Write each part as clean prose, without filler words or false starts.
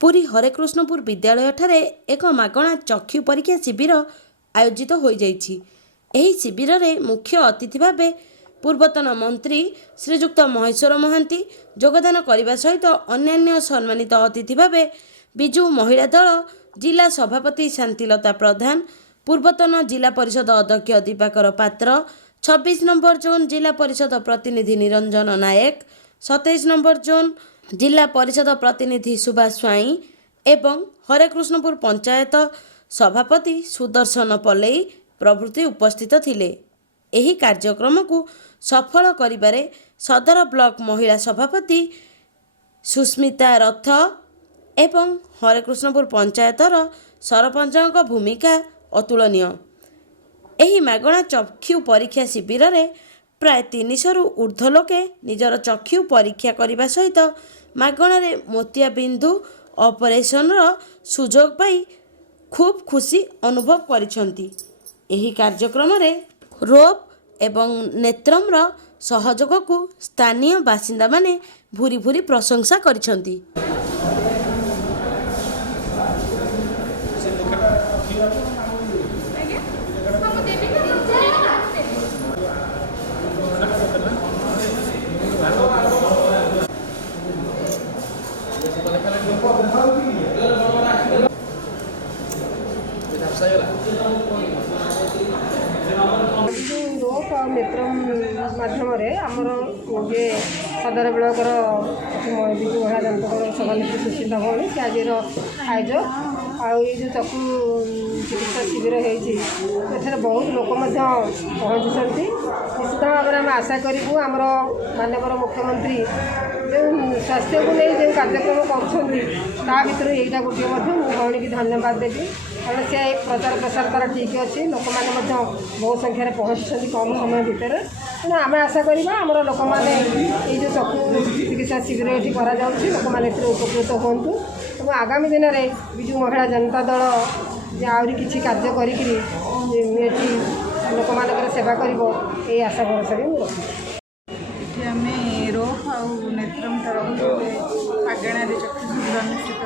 पुरी हरेकृष्णपुर विद्यालय ठारे एक मागणा चक्षु परीक्षा शिविर आयोजित हो जाइछि। एही शिविर रे मुख्य अतिथि भावे पूर्वतन मंत्री श्रीजुक्त महेश्वर महांती योगदान करने सहित अन्यान्य सम्मानित अतिथि भावे बिजु महिला दल जिला सभापति शांतिलता प्रधान, पूर्वतन जिला परिषद अध्यक्ष दीपाकर पात्र, 26 नंबर जोन जिला परिषद प्रतिनिधि निरंजन नायक, 27 नंबर जोन जिला परिषद प्रतिनिधि सुभाष स्वाई एवं हरेकृष्णपुर पंचायत सभापति सुदर्शन पल्लई प्रभृति उपस्थित थिले। एही कार्यक्रम को सफल करिबारे सदर ब्लॉक महिला सभापति सुस्मिता रथ एवं हरेकृष्णपुर पंचायतर सरपंच भूमिका अतुलनीय। एही मागणा चक्षु परीक्षा शिविर रे प्राय 300 रु ऊर्ध्व लोके निजर चक्षु परीक्षा करने सहित मागणारे मोतियाबिंदु ऑपरेशन सुजोग पाई खूब खुशी अनुभव करिसंती। एही कार्यक्रम रे रोप एवं नेत्रम्र सहयोग को स्थानीय बासिंदा माने भूरी भूरी प्रशंसा करिसंती। रोप और नेत्रम माध्यम आमर ये सदर ब्लॉकर विजु महिला जनता सभानेत्री सुशीला भौणी से आज आयोजक आई जो चक्षु चिकित्सा शिविर होती बहुत लोक पहुँचुंट। निश्चित भाव में आम आशा करूँ आमर माननीय मुख्यमंत्री जो स्वास्थ्य को नहीं जो कार्यक्रम कर यहीटा गोटे भौणी की धन्यवाद देवी कारण से प्रचार प्रसार तार ठीक अच्छी लोक मैंने बहुत संख्यार पहुँचुंट कम समय भितर तेणु आम आशा करवा आमर लोक मैंने जो चक्षु चिकित्सा शिविर ये लोक मैंने उपकृत हूँ और आगामी दिन में विजु महिला जनता दल आहरी किसी कार्य करी लोक मान सेवा कर आशा भरोसा भी ये आम रोप आ नेत्रम तरफ मागणार चक्षु शिविर अनुष्ठित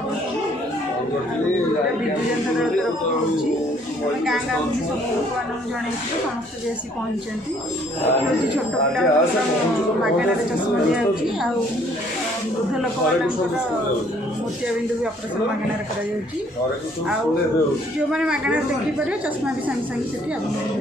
विजु जनता दल तरफ हो गाँ गाँ भी सब लोक मान जन समस्त भी आसी पहुँचती हूँ छोट पिला मागणार चश्मा दिखाई वृद्ध लोक मोतियाबिंदु भी ऑपरेशन मागणार जो मैंने मागणार देखिपर चश्मा भी सागे सागे से